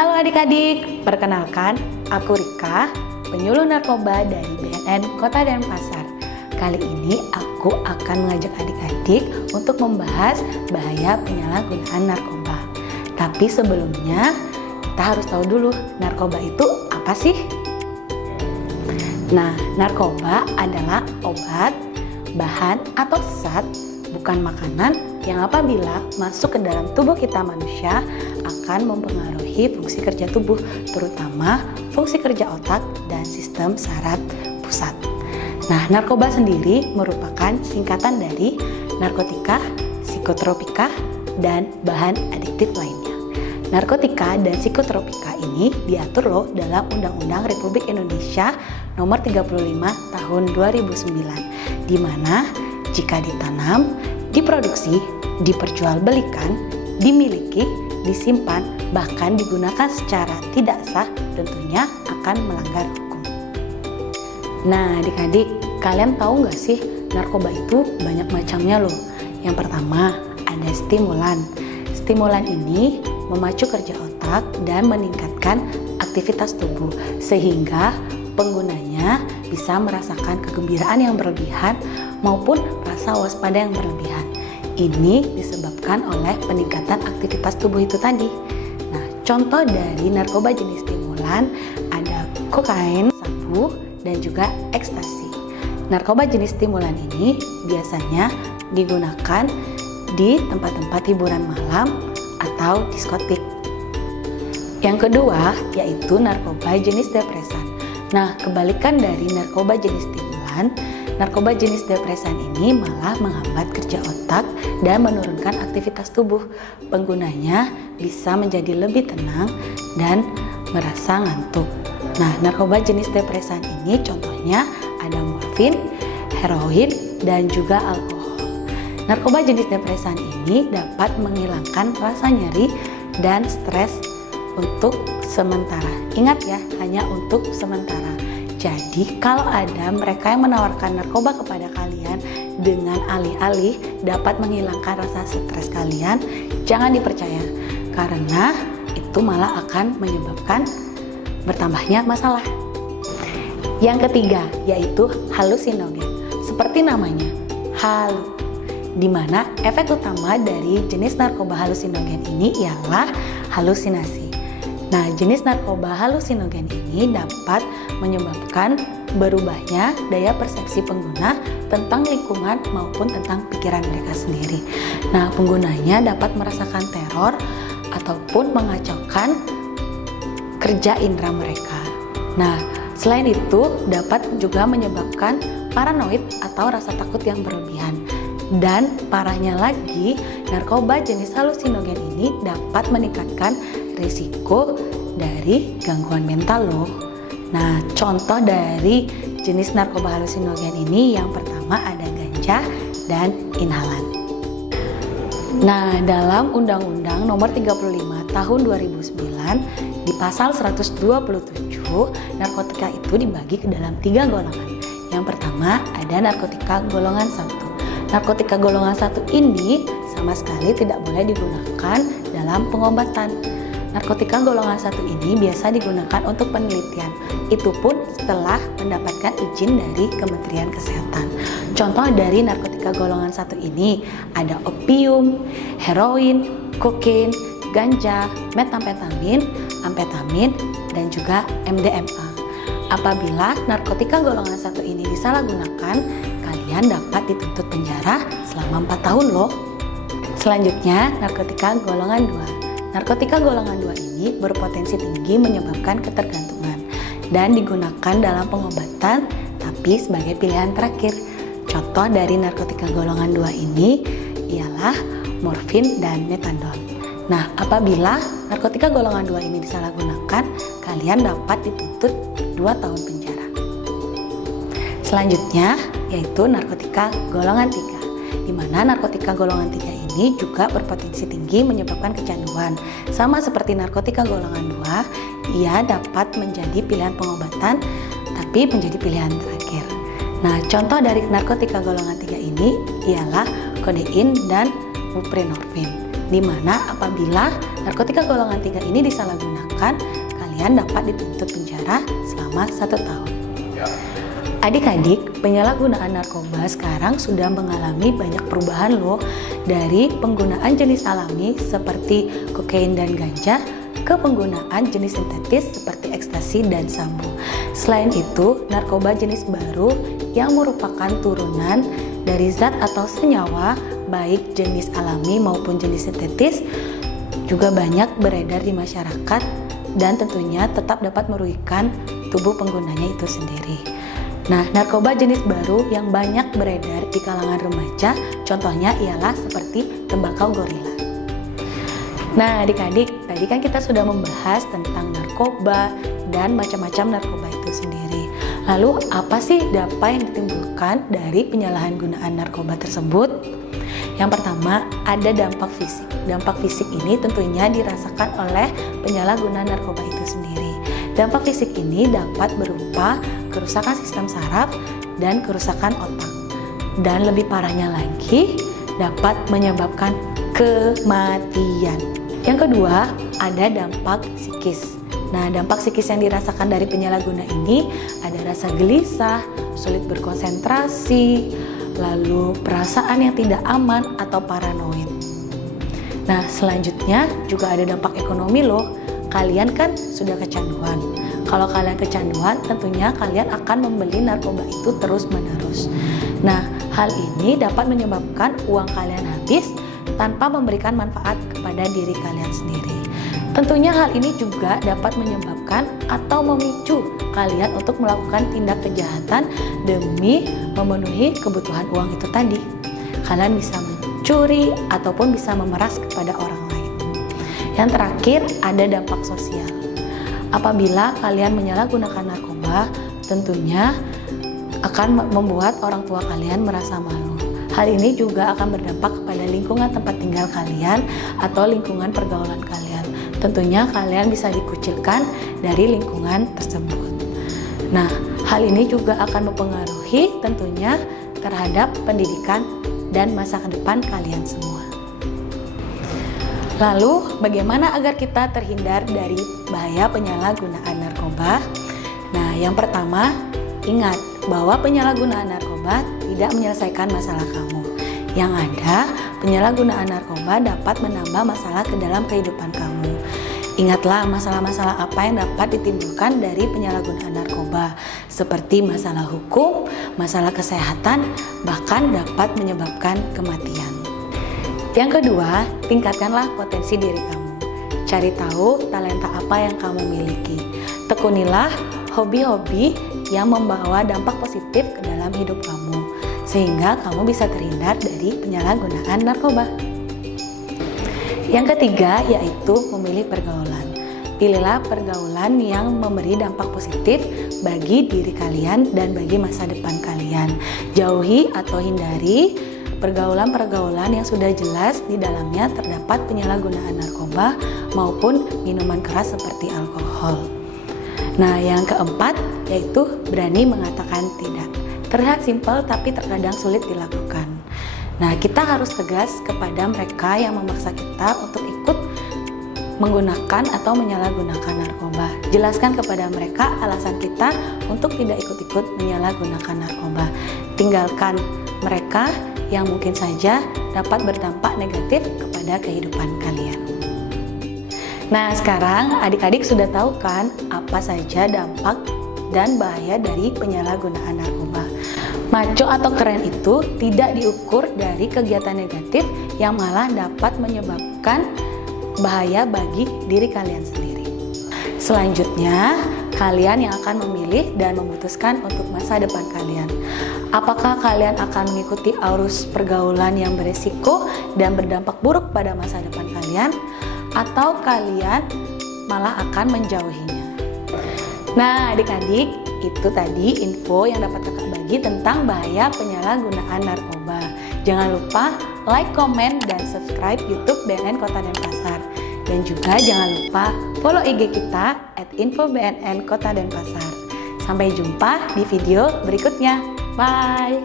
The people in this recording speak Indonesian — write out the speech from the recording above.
Halo adik-adik, perkenalkan aku Rika, penyuluh narkoba dari BNN Kota Denpasar. Kali ini aku akan mengajak adik-adik untuk membahas bahaya penyalahgunaan narkoba. Tapi sebelumnya kita harus tahu dulu narkoba itu apa sih? Nah, narkoba adalah obat, bahan atau zat, bukan makanan yang apabila masuk ke dalam tubuh kita manusia akan mempengaruhi fungsi kerja tubuh, terutama fungsi kerja otak dan sistem saraf pusat. Nah, narkoba sendiri merupakan singkatan dari narkotika, psikotropika, dan bahan adiktif lainnya. Narkotika dan psikotropika ini diatur loh dalam Undang-Undang Republik Indonesia Nomor 35 Tahun 2009, di mana jika ditanam, diproduksi, diperjualbelikan, dimiliki, disimpan, bahkan digunakan secara tidak sah, tentunya akan melanggar hukum. Nah, adik-adik, kalian tahu nggak sih narkoba itu banyak macamnya loh. Yang pertama, ada stimulan. Stimulan ini memacu kerja otak dan meningkatkan aktivitas tubuh, sehingga penggunanya bisa merasakan kegembiraan yang berlebihan maupun rasa waspada yang berlebihan. Ini disebabkan oleh peningkatan aktivitas tubuh itu tadi. Nah, contoh dari narkoba jenis stimulan ada kokain, sabu, dan juga ekstasi. Narkoba jenis stimulan ini biasanya digunakan di tempat-tempat hiburan malam atau diskotik. Yang kedua yaitu narkoba jenis depresan. Nah, kebalikan dari narkoba jenis stimulan, narkoba jenis depresan ini malah menghambat kerja otak dan menurunkan aktivitas tubuh. Penggunanya bisa menjadi lebih tenang dan merasa ngantuk. Nah, narkoba jenis depresan ini contohnya ada morfin, heroin, dan juga alkohol. Narkoba jenis depresan ini dapat menghilangkan rasa nyeri dan stres untuk sementara. Ingat ya, hanya untuk sementara. Jadi kalau ada mereka yang menawarkan narkoba kepada kalian dengan alih-alih dapat menghilangkan rasa stres kalian, jangan dipercaya, karena itu malah akan menyebabkan bertambahnya masalah. Yang ketiga yaitu halusinogen. Seperti namanya, halu, di mana efek utama dari jenis narkoba halusinogen ini ialah halusinasi. Nah, jenis narkoba halusinogen ini dapat menyebabkan berubahnya daya persepsi pengguna tentang lingkungan maupun tentang pikiran mereka sendiri. Nah, penggunanya dapat merasakan teror ataupun mengacaukan kerja indera mereka. Nah, selain itu dapat juga menyebabkan paranoid atau rasa takut yang berlebihan. Dan parahnya lagi, narkoba jenis halusinogen ini dapat meningkatkan risiko dari gangguan mental loh. Nah, contoh dari jenis narkoba halusinogen ini yang pertama ada ganja dan inhalan. Nah, dalam Undang-Undang Nomor 35 Tahun 2009 di pasal 127, narkotika itu dibagi ke dalam 3 golongan. Yang pertama ada narkotika golongan 1. Narkotika golongan 1 ini sama sekali tidak boleh digunakan dalam pengobatan. Narkotika golongan 1 ini biasa digunakan untuk penelitian, itu pun setelah mendapatkan izin dari Kementerian Kesehatan. Contoh dari narkotika golongan 1 ini ada opium, heroin, kokain, ganja, metamfetamin, amfetamin, dan juga MDMA. Apabila narkotika golongan 1 ini disalahgunakan, kalian dapat dituntut penjara selama 4 tahun loh. Selanjutnya, narkotika golongan 2. Narkotika golongan 2 ini berpotensi tinggi menyebabkan ketergantungan dan digunakan dalam pengobatan tapi sebagai pilihan terakhir. Contoh dari narkotika golongan 2 ini ialah morfin dan metadon. Nah, apabila narkotika golongan 2 ini disalahgunakan, kalian dapat dituntut 2 tahun penjara. Selanjutnya yaitu narkotika golongan 3, di mana narkotika golongan 3 ini juga berpotensi tinggi menyebabkan kecanduan. Sama seperti narkotika golongan 2, ia dapat menjadi pilihan pengobatan tapi menjadi pilihan terakhir. Nah, contoh dari narkotika golongan 3 ini ialah kodein dan buprenorfin, di mana apabila narkotika golongan 3 ini disalahgunakan, kalian dapat dituntut penjara selama 1 tahun. Adik-adik, penyalahgunaan narkoba sekarang sudah mengalami banyak perubahan loh, dari penggunaan jenis alami seperti kokain dan ganja ke penggunaan jenis sintetis seperti ekstasi dan sabu. Selain itu, narkoba jenis baru yang merupakan turunan dari zat atau senyawa baik jenis alami maupun jenis sintetis juga banyak beredar di masyarakat dan tentunya tetap dapat merugikan tubuh penggunanya itu sendiri. Nah, narkoba jenis baru yang banyak beredar di kalangan remaja, contohnya ialah seperti tembakau gorila. Nah, adik-adik, tadi kan kita sudah membahas tentang narkoba dan macam-macam narkoba itu sendiri. Lalu, apa sih dampak yang ditimbulkan dari penyalahgunaan narkoba tersebut? Yang pertama, ada dampak fisik. Dampak fisik ini tentunya dirasakan oleh penyalahguna narkoba itu sendiri. Dampak fisik ini dapat berupa kerusakan sistem saraf dan kerusakan otak. Dan lebih parahnya lagi, dapat menyebabkan kematian. Yang kedua, ada dampak psikis. Nah, dampak psikis yang dirasakan dari penyalahguna ini ada rasa gelisah, sulit berkonsentrasi, lalu perasaan yang tidak aman atau paranoid. Nah, selanjutnya juga ada dampak ekonomi loh. Kalian kan sudah kecanduan. Kalau kalian kecanduan, tentunya kalian akan membeli narkoba itu terus-menerus. Nah, hal ini dapat menyebabkan uang kalian habis tanpa memberikan manfaat kepada diri kalian sendiri. Tentunya hal ini juga dapat menyebabkan atau memicu kalian untuk melakukan tindak kejahatan demi memenuhi kebutuhan uang itu tadi. Kalian bisa mencuri ataupun bisa memeras kepada orang lain. Yang terakhir, ada dampak sosial. Apabila kalian menyalahgunakan narkoba, tentunya akan membuat orang tua kalian merasa malu. Hal ini juga akan berdampak kepada lingkungan tempat tinggal kalian atau lingkungan pergaulan kalian. Tentunya kalian bisa dikucilkan dari lingkungan tersebut. Nah, hal ini juga akan mempengaruhi tentunya terhadap pendidikan dan masa depan kalian semua. Lalu, bagaimana agar kita terhindar dari bahaya penyalahgunaan narkoba? Nah, yang pertama, ingat bahwa penyalahgunaan narkoba tidak menyelesaikan masalah kamu. Yang ada, penyalahgunaan narkoba dapat menambah masalah ke dalam kehidupan kamu. Ingatlah masalah-masalah apa yang dapat ditimbulkan dari penyalahgunaan narkoba, seperti masalah hukum, masalah kesehatan, bahkan dapat menyebabkan kematian. Yang kedua, tingkatkanlah potensi diri kamu. Cari tahu talenta apa yang kamu miliki. Tekunilah hobi-hobi yang membawa dampak positif ke dalam hidup kamu, sehingga kamu bisa terhindar dari penyalahgunaan narkoba. Yang ketiga, yaitu memilih pergaulan. Pilihlah pergaulan yang memberi dampak positif bagi diri kalian dan bagi masa depan kalian. Jauhi atau hindari pergaulan-pergaulan yang sudah jelas di dalamnya terdapat penyalahgunaan narkoba maupun minuman keras seperti alkohol. Nah, yang keempat yaitu berani mengatakan tidak. Terlihat simpel tapi terkadang sulit dilakukan. Nah, kita harus tegas kepada mereka yang memaksa kita untuk ikut menggunakan atau menyalahgunakan narkoba. Jelaskan kepada mereka alasan kita untuk tidak ikut-ikut menyalahgunakan narkoba. Tinggalkan mereka yang mungkin saja dapat berdampak negatif kepada kehidupan kalian. Nah, sekarang adik-adik sudah tahu kan apa saja dampak dan bahaya dari penyalahgunaan narkoba. Maco atau keren itu tidak diukur dari kegiatan negatif yang malah dapat menyebabkan bahaya bagi diri kalian sendiri. Selanjutnya, kalian yang akan memilih dan memutuskan untuk masa depan kalian. Apakah kalian akan mengikuti arus pergaulan yang beresiko dan berdampak buruk pada masa depan kalian, atau kalian malah akan menjauhinya? Nah, adik-adik, itu tadi info yang dapat kakak bagi tentang bahaya penyalahgunaan narkoba. Jangan lupa like, komen, dan subscribe YouTube BNN Kota Denpasar. Dan juga jangan lupa follow IG kita @info_bnn Kota Denpasar. Sampai jumpa di video berikutnya. Bye!